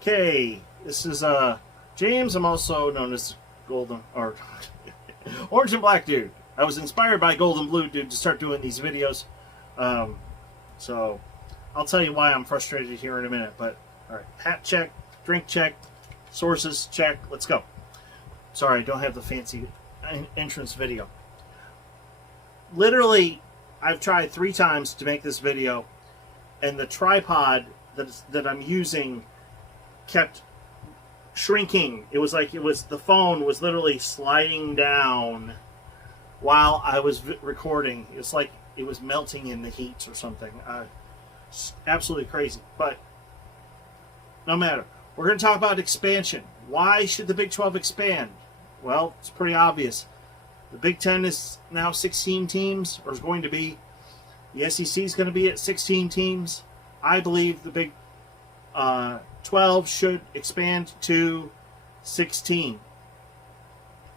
Okay, this is James. I'm also known as Golden or Orange and Black Dude. I was inspired by Golden Blue Dude to start doing these videos. So I'll tell you why I'm frustrated here in a minute. But all right, hat check, drink check, sources check. Let's go. Sorry, I don't have the fancy entrance video. Literally, I've tried 3 times to make this video, and the tripod that I'm using kept shrinking. It was like the phone was literally sliding down while I was recording. It was like it was melting in the heat or something. Absolutely crazy. But no matter. We're going to talk about expansion. Why should the Big 12 expand? Well, it's pretty obvious. The Big 10 is now 16 teams, or is going to be. The SEC is going to be at 16 teams. I believe the Big 12 should expand to 16.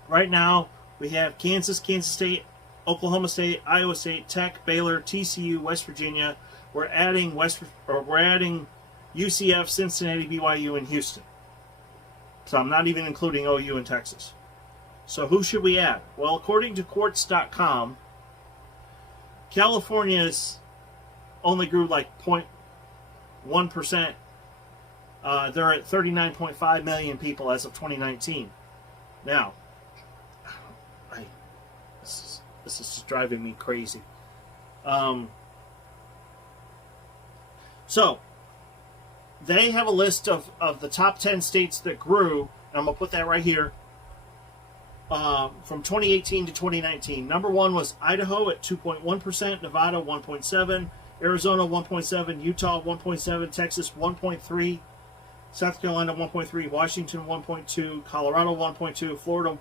Right now, we have Kansas State, Oklahoma State, Iowa State, Tech, Baylor, TCU, West Virginia. We're adding UCF, Cincinnati, BYU, and Houston. So I'm not even including OU and Texas. So who should we add? Well, according to Quartz.com, California's only grew like 0.1%. They're at 39.5 million people as of 2019. Now, this is just driving me crazy. So, they have a list of the top 10 states that grew, and I'm going to put that right here, from 2018 to 2019. Number 1 was Idaho at 2.1%, Nevada 1.7%, Arizona 1.7%, Utah 1.7%, Texas 1.3%, South Carolina 1.3%, Washington 1.2%, Colorado 1.2%, Florida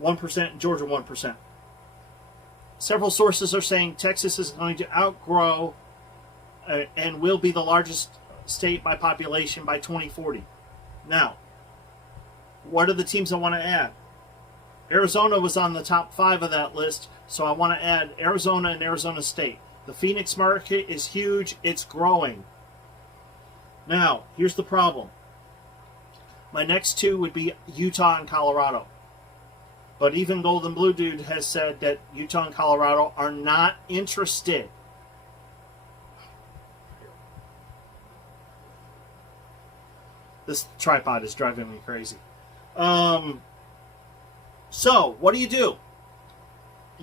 1%, and Georgia 1%. Several sources are saying Texas is going to outgrow and will be the largest state by population by 2040. Now, what are the teams I want to add? Arizona was on the top 5 of that list, so I want to add Arizona and Arizona State. The Phoenix market is huge. It's growing. Now, here's the problem. My next 2 would be Utah and Colorado. But even Golden Blue Dude has said that Utah and Colorado are not interested. This tripod is driving me crazy. So, what do?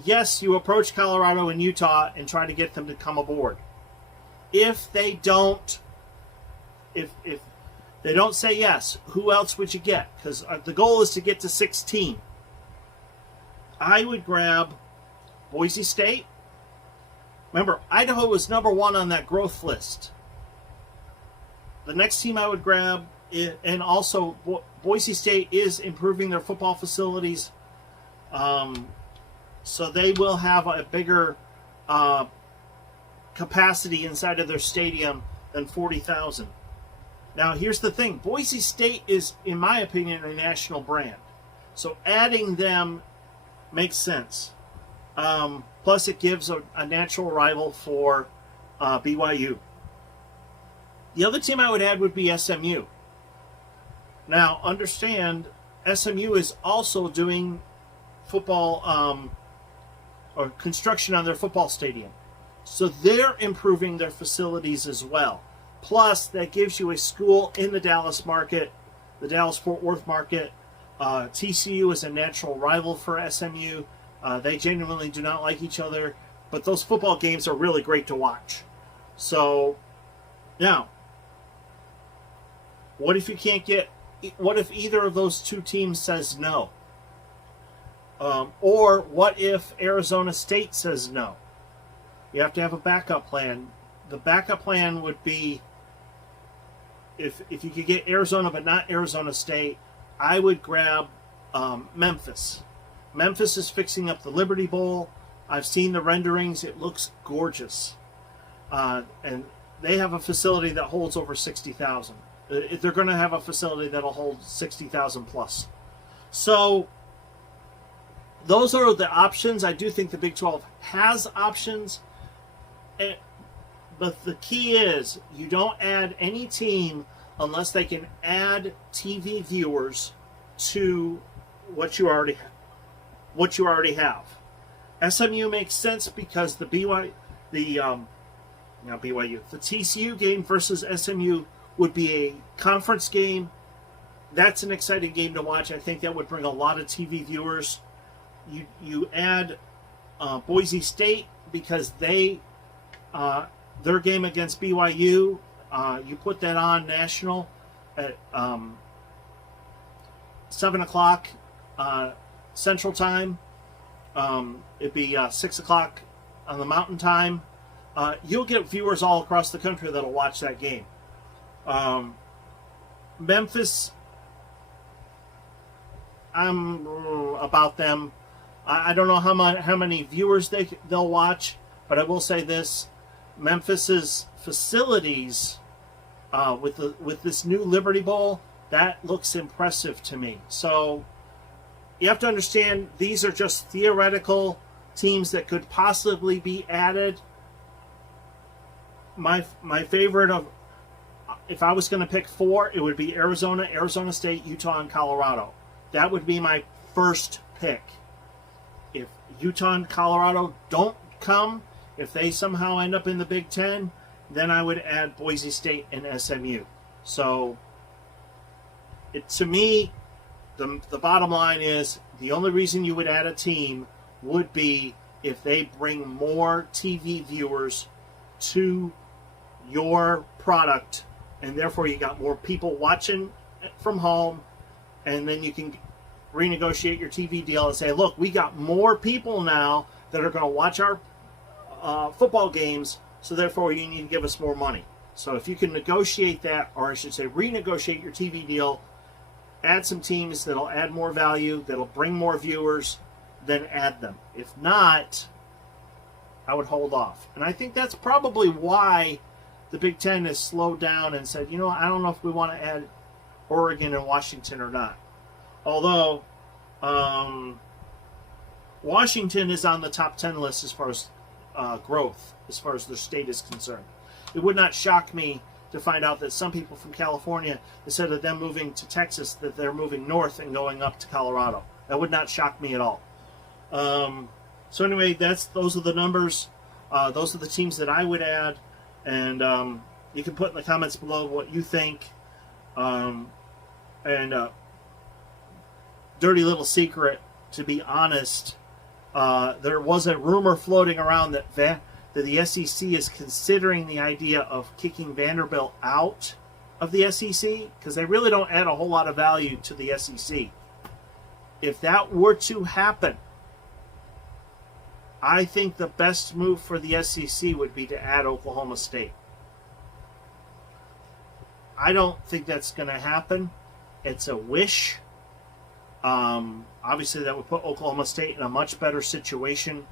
Yes, you approach Colorado and Utah and try to get them to come aboard. If they don't, if they don't say yes, who else would you get? Because the goal is to get to 16. I would grab Boise State. Remember, Idaho was number 1 on that growth list. The next team I would grab, and also Boise State is improving their football facilities, so they will have a bigger capacity inside of their stadium than 40,000. Now, here's the thing. Boise State is, in my opinion, a national brand. So adding them makes sense. Plus, it gives a natural rival for BYU. The other team I would add would be SMU. Now, understand, SMU is also doing football or construction on their football stadium. So they're improving their facilities as well. Plus, that gives you a school in the Dallas market, the Dallas-Fort Worth market. TCU is a natural rival for SMU. They genuinely do not like each other, but those football games are really great to watch. So, now, what if either of those 2 teams says no? Or what if Arizona State says no? You have to have a backup plan. The backup plan would be, if you could get Arizona but not Arizona State, I would grab Memphis. Memphis is fixing up the Liberty Bowl. I've seen the renderings. It looks gorgeous. And they have a facility that holds over 60,000. They're going to have a facility that will hold 60,000 plus. So those are the options. I do think the Big 12 has options. But the key is you don't add any team unless they can add TV viewers to what you already have. SMU makes sense because the TCU game versus SMU would be a conference game. That's an exciting game to watch. I think that would bring a lot of TV viewers. You add Boise State because their game against BYU, you put that on national at 7 o'clock Central Time. It'd be 6 o'clock on the Mountain Time. You'll get viewers all across the country that'll watch that game. Memphis, I'm about them. I don't know how many viewers they'll watch, but I will say this: Memphis's facilities with this new Liberty Bowl, that looks impressive to me. So you have to understand these are just theoretical teams that could possibly be added. My favorite of, if I was going to pick 4, it would be Arizona, Arizona State, Utah, and Colorado. That would be my first pick. If Utah and Colorado don't come, if they somehow end up in the Big Ten, then I would add Boise State and SMU. So, to me, the bottom line is the only reason you would add a team would be if they bring more TV viewers to your product, and therefore you got more people watching from home, and then you can renegotiate your TV deal and say, look, we got more people now that are going to watch our football games, so therefore you need to give us more money. So if you can negotiate that, or I should say renegotiate your TV deal, add some teams that'll add more value, that'll bring more viewers, then add them. If not, I would hold off. And I think that's probably why the Big Ten has slowed down and said, I don't know if we want to add Oregon and Washington or not. Although Washington is on the top 10 list as far as growth, as far as their state is concerned. It would not shock me to find out that some people from California, instead of them moving to Texas, that they're moving north and going up to Colorado. That would not shock me at all. So anyway, those are the numbers. Those are the teams that I would add. And you can put in the comments below what you think. Dirty little secret, to be honest, there was a rumor floating around that the SEC is considering the idea of kicking Vanderbilt out of the SEC because they really don't add a whole lot of value to the SEC. If that were to happen, I think the best move for the SEC would be to add Oklahoma State. I don't think that's going to happen. It's a wish. Obviously, that would put Oklahoma State in a much better situation.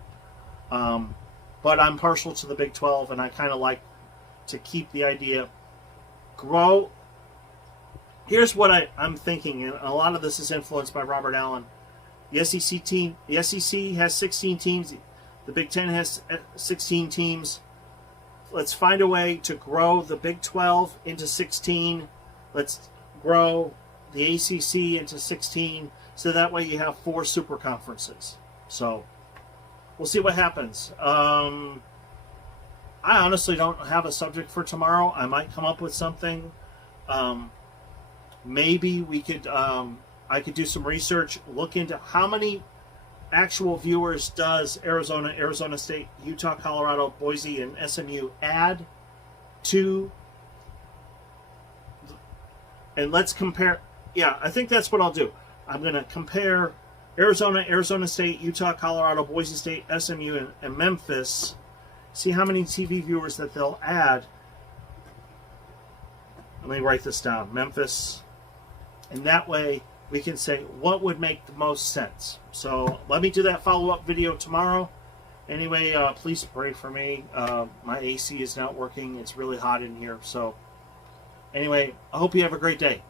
But I'm partial to the Big 12, and I kind of like to keep the idea grow. Here's what I'm thinking, and a lot of this is influenced by Robert Allen. The SEC has 16 teams. The Big 10 has 16 teams. Let's find a way to grow the Big 12 into 16. Let's grow the ACC into 16, so that way you have 4 super conferences. So we'll see what happens. I honestly don't have a subject for tomorrow. I might come up with something. Maybe we could. I could do some research, look into how many actual viewers does Arizona, Arizona State, Utah, Colorado, Boise, and SMU add to, and let's compare. Yeah, I think that's what I'll do. I'm going to compare Arizona, Arizona State, Utah, Colorado, Boise State, SMU, and Memphis. See how many TV viewers that they'll add. Let me write this down. Memphis. And that way we can say what would make the most sense. So let me do that follow-up video tomorrow. Anyway, please pray for me. My AC is not working. It's really hot in here. So anyway, I hope you have a great day.